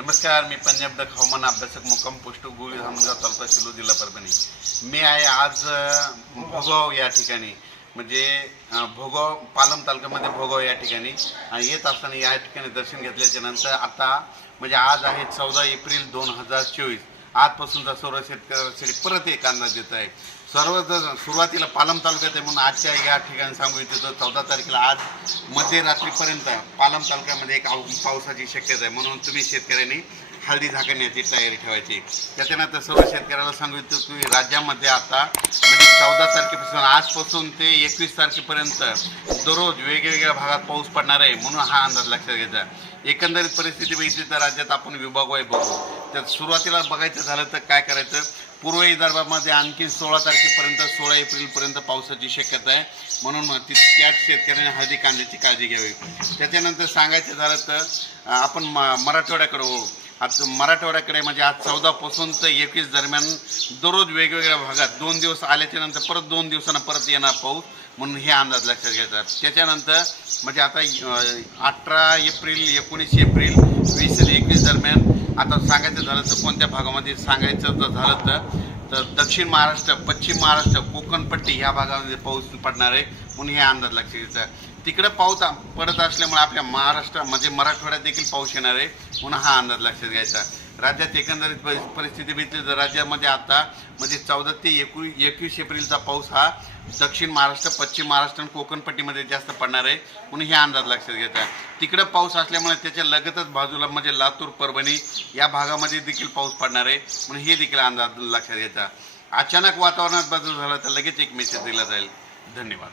नमस्कार, मी पंजाब डक हवामान अभ्यासक मुक्काम पोस्ट गोळी धामणगाव तालुका शिलो जिल्हा परभणी. मी आहे आज भोगाव या ठिकाणी, म्हणजे भोगाव पालम तालुक्यामध्ये भोगाव या ठिकाणी येत असताना या ठिकाणी दर्शन घेतल्याच्या नंतर आता म्हणजे आज आहे 14 एप्रिल 2024. आजपासूनचा सर्व शेतकऱ्यांसाठी परत एक अंदाज देत आहे. सुरुवातीला पालम तालुक्यात आहे म्हणून आजच्या या ठिकाणी सांगू इच्छितो 14 तारखेला आज मध्यरात्रीपर्यंत पालम तालुक्यामध्ये एक पावसाची शक्यता आहे. म्हणून तुम्ही शेतकऱ्यांनी हळदी झाकण्याची तयारी ठेवायची. त्याच्यानंतर सर्व शेतकऱ्याला सांगू इच्छितो की राज्यामध्ये आता म्हणजे 14 तारखेपासून आजपासून ते 21 तारखेपर्यंत दररोज वेगवेगळ्या भागात पाऊस पडणार आहे. म्हणून हा अंदाज लक्षात घ्यायचा. एकंदरीत परिस्थिती बघितली तर राज्यात आपण विभागवार बघू. तर सुरुवातीला बघायचं झालं तर काय करायचं, पूर्व विदर्भामध्ये आणखी 16 तारखेपर्यंत 16 एप्रिलपर्यंत पावसाची शक्यता आहे. म्हणून त्याच शेतकऱ्यांनी हळदी कांद्याची काळजी घ्यावी. त्याच्यानंतर सांगायचं झालं तर आपण मराठवाड्याकडे वळू. आज मराठवाड्याकडे म्हणजे आज 14 पासून तर 21 दरम्यान दररोज वेगवेगळ्या भागात 2 दिवस आल्याच्या नंतर परत 2 दिवसांना परत येणार पाऊस. म्हणून हे अंदाज लक्षात घ्यायचा. त्याच्यानंतर म्हणजे आता 18 एप्रिल 19 एप्रिल 20 ते 21 दरम्यान आता सांगायचं झालं तर कोणत्या भागामध्ये सांगायचं झालं तर दक्षिण महाराष्ट्र, पश्चिम महाराष्ट्र, कोकणपट्टी ह्या भागामध्ये पाऊस पडणार आहे. म्हणून हे अंदाज लक्षात घ्यायचा. तिकडं पाऊस पडत असल्यामुळे आपल्या महाराष्ट्र म्हणजे मराठवाड्यात देखील पाऊस येणार आहे. म्हणून हा अंदाज लक्षात घ्यायचा. राज्यात एकंदरीत परिस्थिती बघितली तर राज्यामध्ये आता म्हणजे 14 ते 21 एप्रिलचा पाऊस हा दक्षिण महाराष्ट्र, पश्चिम महाराष्ट्र आणि कोकणपट्टीमध्ये जास्त पडणार आहे. म्हणून हे अंदाज लक्षात घ्यायचा. तिकडं पाऊस असल्यामुळे त्याच्या लगतच बाजूला म्हणजे लातूर, परभणी या भागामध्ये देखील पाऊस पडणार आहे. म्हणून हे देखील अंदाज लक्षात घ्यायचा. अचानक वातावरणात बदल झाला तर लगेच एक मेसेज दिला जाईल. धन्यवाद.